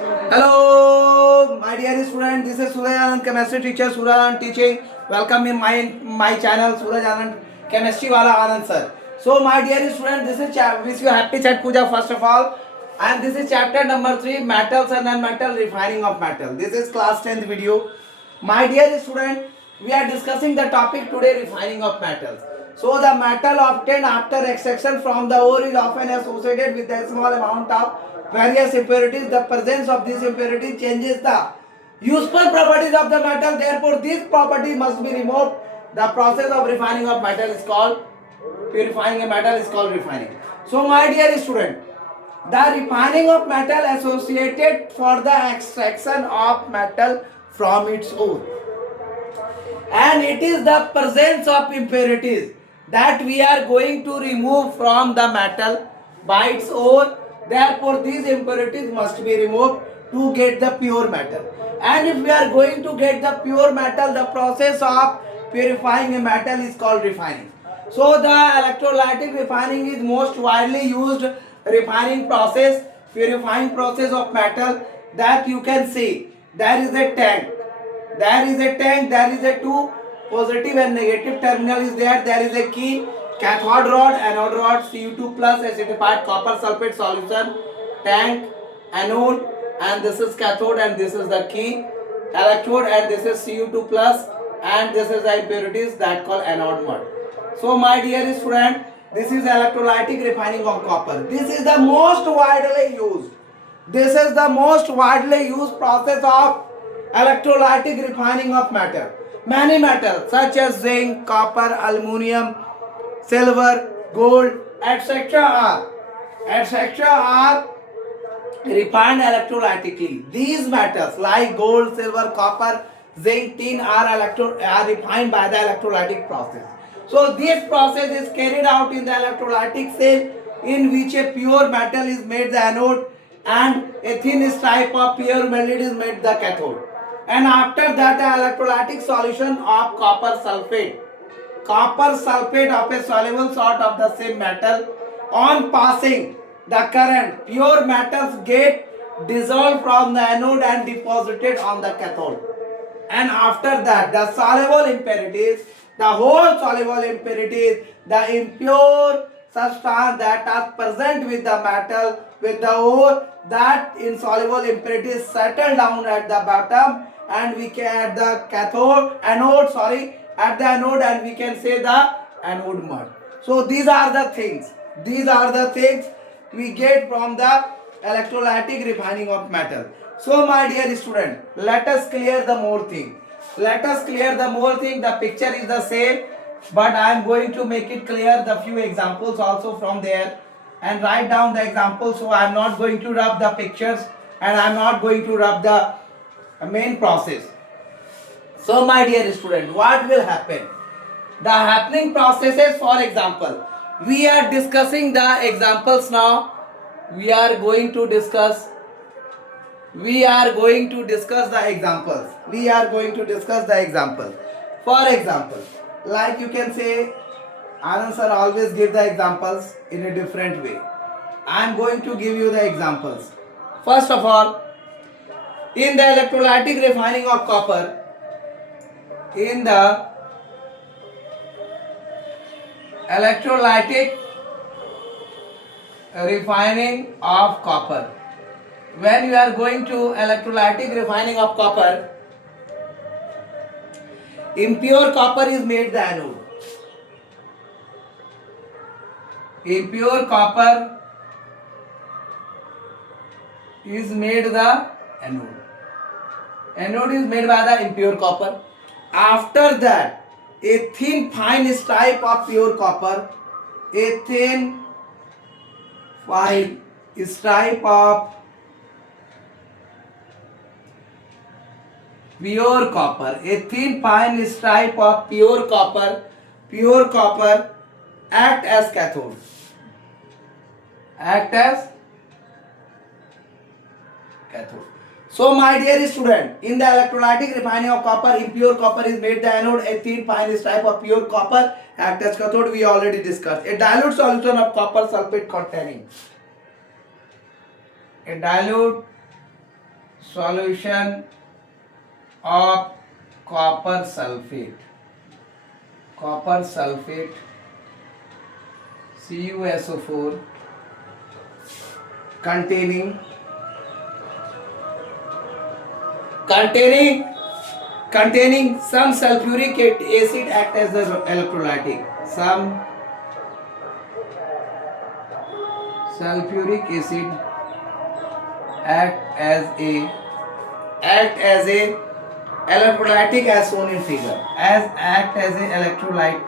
Hello, my dear student. This is Suraj Anand, chemistry teacher. Suraj Anand teaching. Welcome in my channel, Suraj Anand, chemistry wala Anand sir. So, my dear student, this is wish you happy Chhat Puja first of all, and this is chapter number 3, metals and non-metal, refining of metal. This is class 10th video. My dear student, we are discussing the topic today, refining of metals. So, the metal obtained after extraction from the ore is often associated with a small amount of various impurities. The presence of these impurities changes the useful properties of the metal. Therefore, this property must be removed. The process of refining of metal is called purifying a metal is called refining. So, my dear student, the refining of metal associated for the extraction of metal from its ore, and it is the presence of impurities that we are going to remove from the metal by its ore. Therefore, these impurities must be removed to get the pure metal. And if we are going to get the pure metal, the process of purifying a metal is called refining. So, the electrolytic refining is most widely used refining process, purifying process of metal that you can see. There is a tank, there is a two positive and negative terminal is there is a key, cathode rod, anode rod, Cu2 plus acidified copper sulfate solution, tank, anode, and this is cathode and this is the key, electrode, and this is Cu2 plus, and this is the impurities that called anode mud. So, my dear student, this is electrolytic refining of copper. This is the most widely used. This is the most widely used process of electrolytic refining of metal. Many metals such as zinc, copper, aluminum, silver, gold, etc. are refined electrolytically. These metals like gold, silver, copper, zinc, tin are refined by the electrolytic process. So this process is carried out in the electrolytic cell, in which a pure metal is made the anode and a thin stripe of pure metal is made the cathode. And after that, the electrolytic solution of copper sulfate of a soluble salt of the same metal, on passing the current, pure metals get dissolved from the anode and deposited on the cathode. And after that, the soluble impurities, the whole soluble impurities, the impure substance that are present with the metal, with the ore, that insoluble impurities settle down at the bottom, and we can at the anode, and we can say the anode mud. So these are the things we get from the electrolytic refining of metal. So, my dear student, let us clear the more thing. The picture is the same, but I am going to make it clear the few examples also from there, and write down the examples. So I am not going to rub the pictures, and I am not going to rub the main process. So, my dear student, what will happen? The happening processes, for example, we are discussing the examples now. We are going to discuss the examples. For example, like you can say, Anand sir always give the examples in a different way. I am going to give you the examples. First of all, in the electrolytic refining of copper, in the electrolytic refining of copper, when you are going to electrolytic refining of copper, impure copper is made the anode. Impure copper is made the anode. Anode is made by the impure copper. After that, a thin fine stripe of pure copper, a thin fine stripe of pure copper, act as cathode. So, my dear student, in the electrolytic refining of copper, impure copper is made the anode, a thin fine stripe of pure copper act as cathode. We already discussed. A dilute solution of copper sulfate containing solution of copper sulfate CuSO4 containing some sulfuric acid act as the electrolytic. Some sulfuric acid act as a electrolytic as shown in figure. Act as a electrolyte.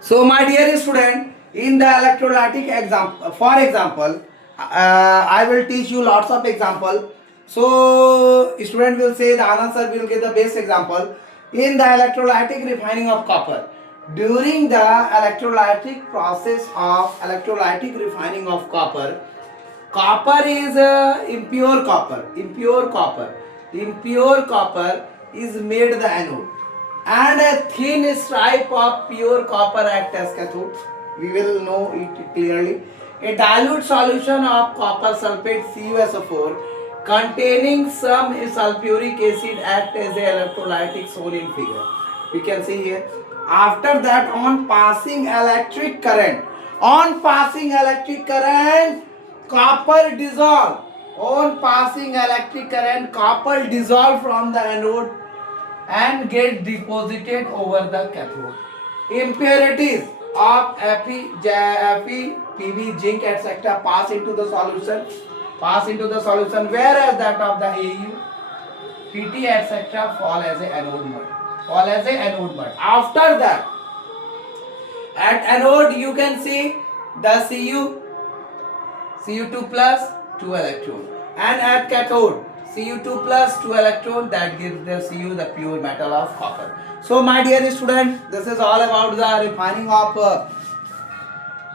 So my dear student, in the electrolytic example, for example, I will teach you lots of example. So student will say the Anand sir will give the best example. In the electrolytic refining of copper, during the electrolytic process of electrolytic refining of copper, copper is impure copper is made the anode, and a thin stripe of pure copper act as cathode. We will know it clearly. A dilute solution of copper sulfate CuSO4 containing some sulfuric acid act as a electrolytic shown in figure. We can see here. After that, on passing electric current, copper dissolve. On passing electric current, copper dissolve from the anode and get deposited over the cathode. Impurities of Fe, Pb, zinc, etc. pass into the solution, whereas that of the Au, Pt, etc. fall as a anode mode. After that, at anode you can see the Cu2 plus 2 electron, and at cathode Cu2 plus 2 electron, that gives the Cu, the pure metal of copper. So my dear student, this is all about the refining of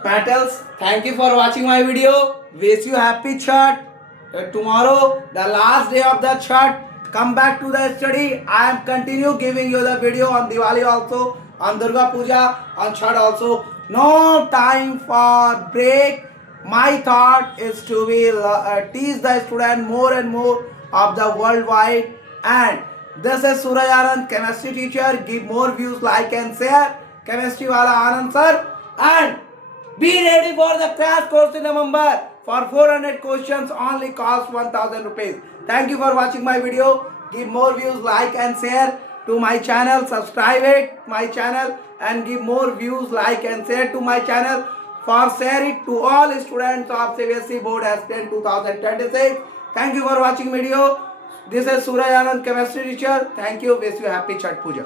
metals. Thank you for watching my video. Wish you happy Chhath. Tomorrow, the last day of the Chhath, come back to the study. I am continue giving you the video on Diwali also, on Durga Puja, on Chhath also. No time for break. My thought is to be teach the student more and more of the worldwide. And this is Suraj Anand, chemistry teacher. Give more views, like and share. Chemistry wala Anand sir. And be ready for the crash course in November. For 400 questions only cost 1000 rupees. Thank you for watching my video. Give more views, like and share to my channel. Subscribe it my channel and give more views, like and share to my channel. For share it to all students of CBSE Board Aspirant 2026. Thank you for watching video. This is Suraj Anand, chemistry teacher. Thank you. Wish you happy Chhath Puja.